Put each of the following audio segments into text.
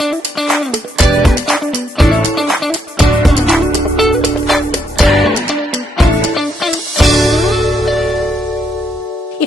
If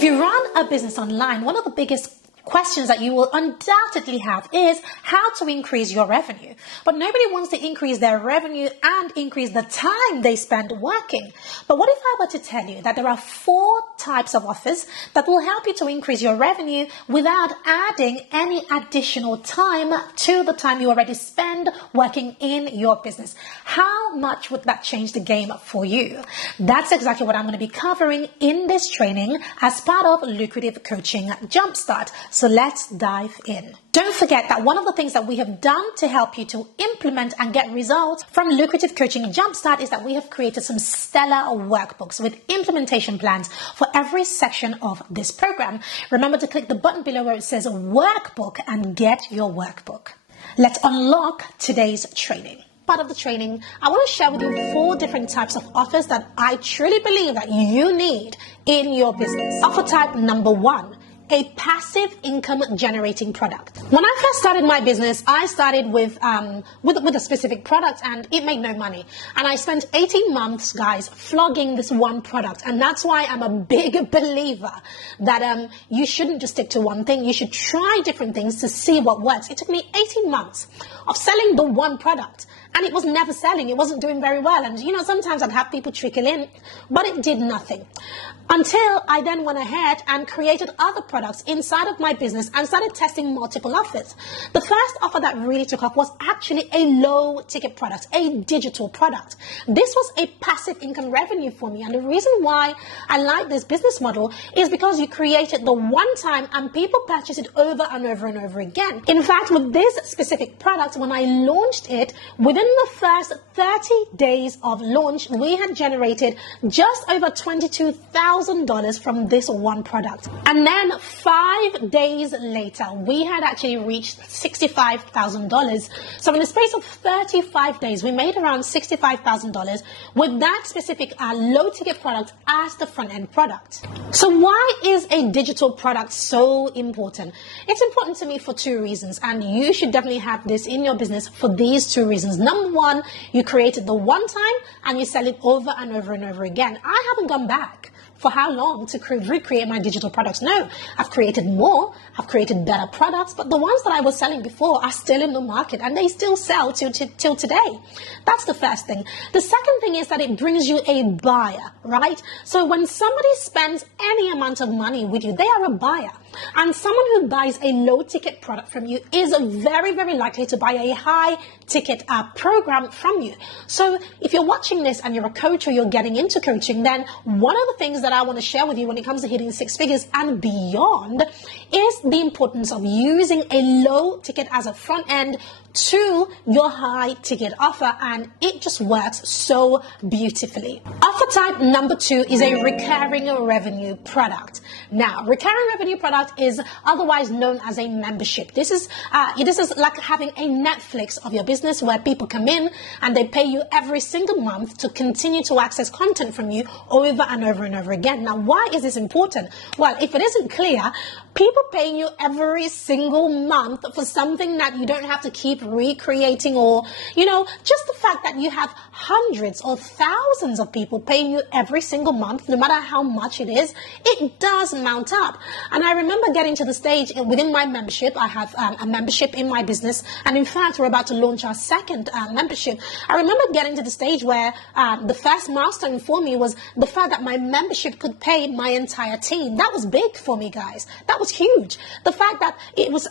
you run a business online, one of the biggest questions that you will undoubtedly have is how to increase your revenue. But nobody wants to increase their revenue and increase the time they spend working. But what if I were to tell you that there are 4 types of offers that will help you to increase your revenue without adding any additional time to the time you already spend working in your business? How much would that change the game for you? That's exactly what I'm going to be covering in this training as part of Lucrative Coaching Jumpstart. So let's dive in. Don't forget that one of the things that we have done to help you to implement and get results from Lucrative Coaching Jumpstart is that we have created some stellar workbooks with implementation plans for every section of this program. Remember to click the button below where it says workbook and get your workbook. Let's unlock today's training. Part of the training, I want to share with you 4 different types of offers that I truly believe that you need in your business. Offer type number 1. A passive income generating product. When I first started my business, I started with a specific product and it made no money. And I spent 18 months, guys, flogging this one product. And that's why I'm a big believer that you shouldn't just stick to one thing. You should try different things to see what works. It took me 18 months of selling the one product. And it was never selling. It wasn't doing very well. And, sometimes I'd have people trickle in, but it did nothing. Until I then went ahead and created other products inside of my business and started testing multiple offers. The first offer that really took off was actually a low ticket product, a digital product. This was a passive income revenue for me. And the reason why I like this business model is because you create it the one time and people purchase it over and over and over again. In fact, with this specific product, when I launched it, within the first 30 days of launch, we had generated just over $22,000 from this one product. And then 5 days later, we had actually reached $65,000. So in the space of 35 days, we made around $65,000 with that specific low ticket product as the front end product. So why is a digital product so important? It's important to me for 2 reasons, and you should definitely have this in your business for these 2 reasons. Number 1, you create it the one time and you sell it over and over and over again. I haven't gone back for how long to recreate my digital products. No, I've created more, I've created better products, but the ones that I was selling before are still in the market and they still sell till today. That's the first thing. The second thing is that it brings you a buyer, right? So when somebody spends any amount of money with you, they are a buyer. And someone who buys a low ticket product from you is very, very likely to buy a high ticket program from you. So if you're watching this and you're a coach or you're getting into coaching, then one of the things that I want to share with you when it comes to hitting 6 figures and beyond is the importance of using a low ticket as a front end to your high ticket offer, and it just works so beautifully. Offer type number 2 is a recurring revenue product. Now, recurring revenue product is otherwise known as a membership. This is like having a Netflix of your business where people come in and they pay you every single month to continue to access content from you over and over and over again. Now, why is this important? Well, if it isn't clear, people paying you every single month for something that you don't have to keep recreating, or just the fact that you have hundreds or thousands of people paying you every single month, no matter how much it is, it does mount up. And I remember getting to the stage within my membership. I have a membership in my business, and in fact we're about to launch our second membership. I remember getting to the stage where the first milestone for me was the fact that my membership could pay my entire team. That was big for me, guys. That was huge. The fact that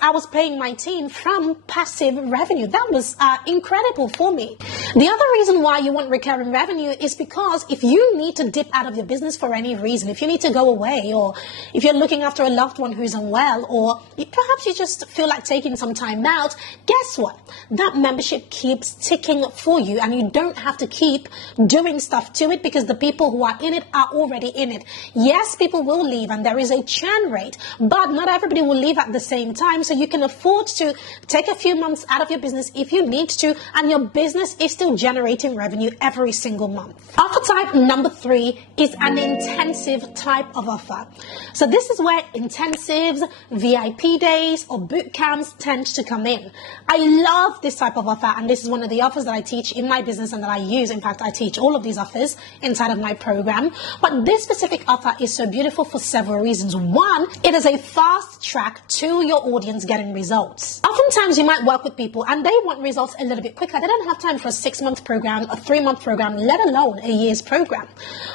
I was paying my team from passive revenue, that was incredible for me. The other reason why you want recurring revenue is because if you need to dip out of your business for any reason, if you need to go away, or if you're looking after a loved one who's unwell, or perhaps you just feel like taking some time out, guess what? That membership keeps ticking for you, and you don't have to keep doing stuff to it because the people who are in it are already in it. Yes, people will leave and there is a churn rate, but not everybody will leave at the same time. So you can afford to take a few months out of your business if you need to, and your business is still generating revenue every single month. Offer type number 3 is an intensive type of offer. So this is where intensive intensives, VIP days, or boot camps tend to come in. I love this type of offer, and this is one of the offers that I teach in my business and that I use. In fact, I teach all of these offers inside of my program. But this specific offer is so beautiful for several reasons. One, it is a fast track to your audience getting results. Oftentimes, you might work with people and they want results a little bit quicker. They don't have time for a 6-month program, a 3-month program, let alone a year's program.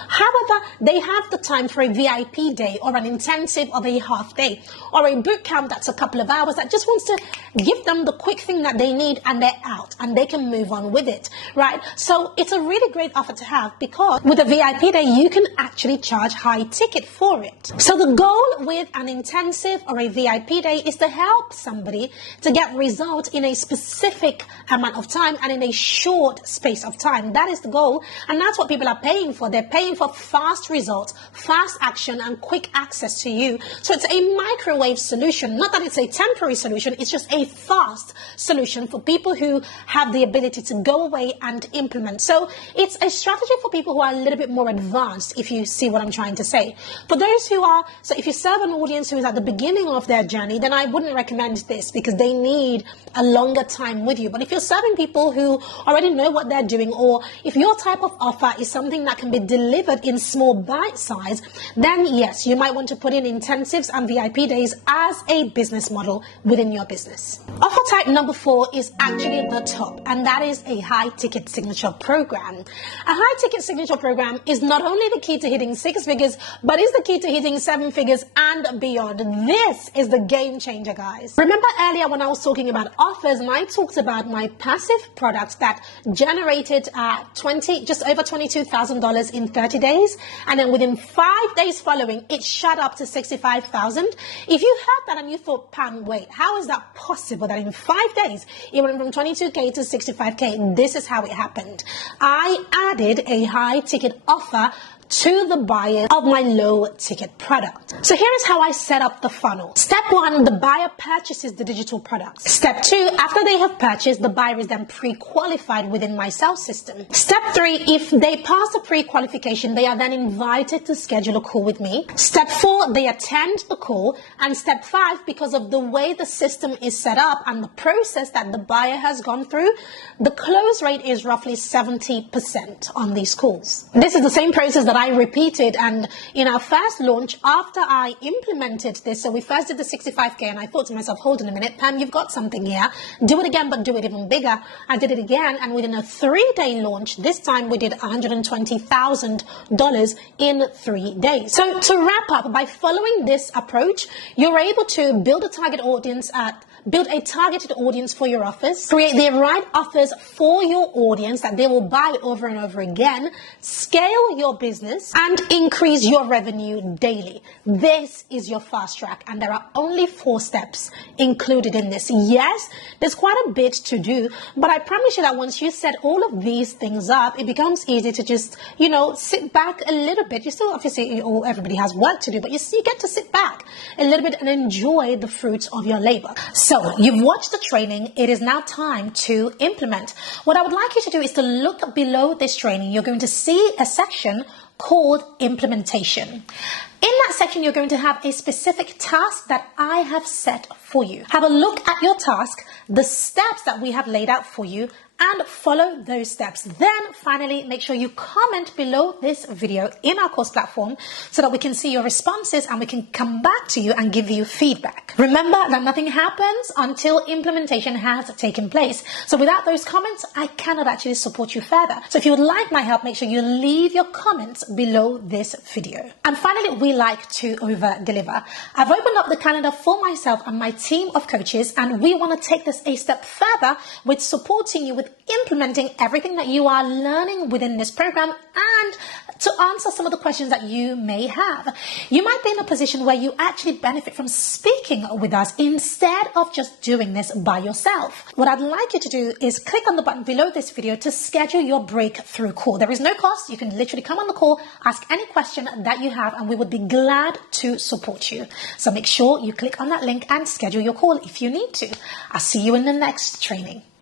However, they have the time for a VIP day or an intensive of a half day or a boot camp that's a couple of hours that just wants to give them the quick thing that they need, and they're out and they can move on with it, right? So it's a really great offer to have, because with a VIP day, you can actually charge high ticket for it. So the goal with an intensive or a VIP day is to help somebody to get results in a specific amount of time and in a short space of time. That is the goal, and that's what people are paying for. They're paying for fast results, fast action, and quick access to you. So it's a microwave solution. Not that it's a temporary solution, it's just a fast solution for people who have the ability to go away and implement. So it's a strategy for people who are a little bit more advanced, if you see what I'm trying to say. For those who are, so if you serve an audience who is at the beginning of their journey, then I wouldn't recommend this, because they need a longer time with you. But if you're serving people who already know what they're doing, or if your type of offer is something that can be delivered in small bite size, then yes, you might want to put in intensives and VIP days as a business model within your business. Offer type number 4 is actually the top, and that is a high-ticket signature program. A high-ticket signature program is not only the key to hitting 6 figures, but is the key to hitting 7 figures and beyond. This is the game changer, guys. Remember earlier when I was talking about offers, and I talked about my passive products that generated just over $22,000 in 30 days, and then within 5 days following, it shot up to $65,000. If you heard that and you thought, Pam, wait, how is that possible that in 5 days it went from 22K to 65K? This is how it happened. I added a high ticket offer to the buyer of my low ticket product. So here is how I set up the funnel. Step 1, the buyer purchases the digital product. Step 2, after they have purchased, the buyer is then pre-qualified within my sales system. Step 3, if they pass the pre-qualification, they are then invited to schedule a call with me. Step 4, they attend the call. And step 5, because of the way the system is set up and the process that the buyer has gone through, the close rate is roughly 70% on these calls. This is the same process that I repeated, and in our first launch, after I implemented this, so we first did the 65K, and I thought to myself, hold on a minute, Pam, you've got something here. Do it again, but do it even bigger. I did it again, and within a 3-day launch, this time we did $120,000 in 3 days. So to wrap up, by following this approach, you're able to build a targeted audience for your offers, create the right offers for your audience that they will buy over and over again, scale your business, and increase your revenue daily. This is your fast track, and there are only 4 steps included in this. Yes, there's quite a bit to do, but I promise you that once you set all of these things up, it becomes easy to just, sit back a little bit. You still, obviously, everybody has work to do, but you get to sit back a little bit and enjoy the fruits of your labor. So you've watched the training. It is now time to implement. What I would like you to do is to look below this training. You're going to see a section called implementation. In that section, you're going to have a specific task that I have set for you. Have a look at your task, the steps that we have laid out for you, and follow those steps. Then finally, make sure you comment below this video in our course platform so that we can see your responses and we can come back to you and give you feedback. Remember that nothing happens until implementation has taken place. So without those comments, I cannot actually support you further. So if you would like my help, make sure you leave your comments below this video. And finally, we like to over deliver. I've opened up the calendar for myself and my team of coaches, and we want to take this a step further with supporting you with implementing everything that you are learning within this program, and to answer some of the questions that you may have. You might be in a position where you actually benefit from speaking with us instead of just doing this by yourself. What I'd like you to do is click on the button below this video to schedule your breakthrough call. There is no cost. You can literally come on the call, ask any question that you have, and we would be glad to support you. So make sure you click on that link and schedule your call if you need to. I'll see you in the next training.